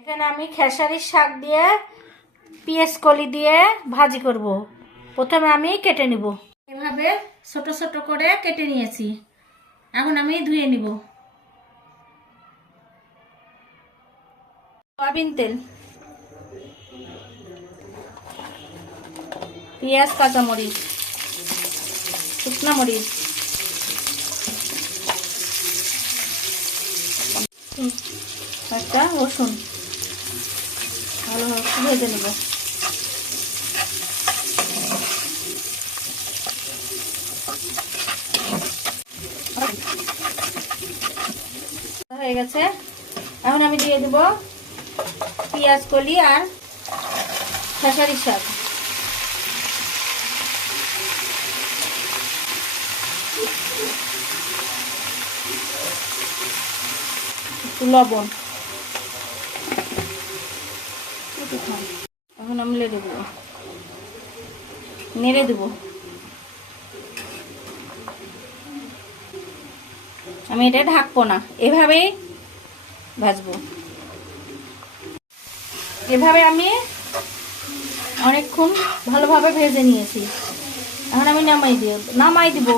এখানে আমি খেসারির শাক দিয়ে পেঁয়াজ কলি দিয়ে ভাজি করব। প্রথমে আমি কেটে নিব, এভাবে ছোট ছোট করে কেটে নিয়েছি। এখন আমি ধুয়ে নিব। সয়াবিন তেল, পেঁয়াজ, কাঁচামরিচ, শুকনা মরিচ, একটা রসুন ভালোভাবে ভেজে নেব। হয়ে গেছে, এখন আমি দিয়ে দেব পেঁয়াজ কলি আর খেসারির শাক। লবণ, এখন আমি নেড়ে দেব। আমি এটা ঢাকবো না, এভাবেই ভাজবো। এভাবে আমি অনেকক্ষণ ভালোভাবে ভেজে নিয়েছি। এখন আমি নামাই দিব।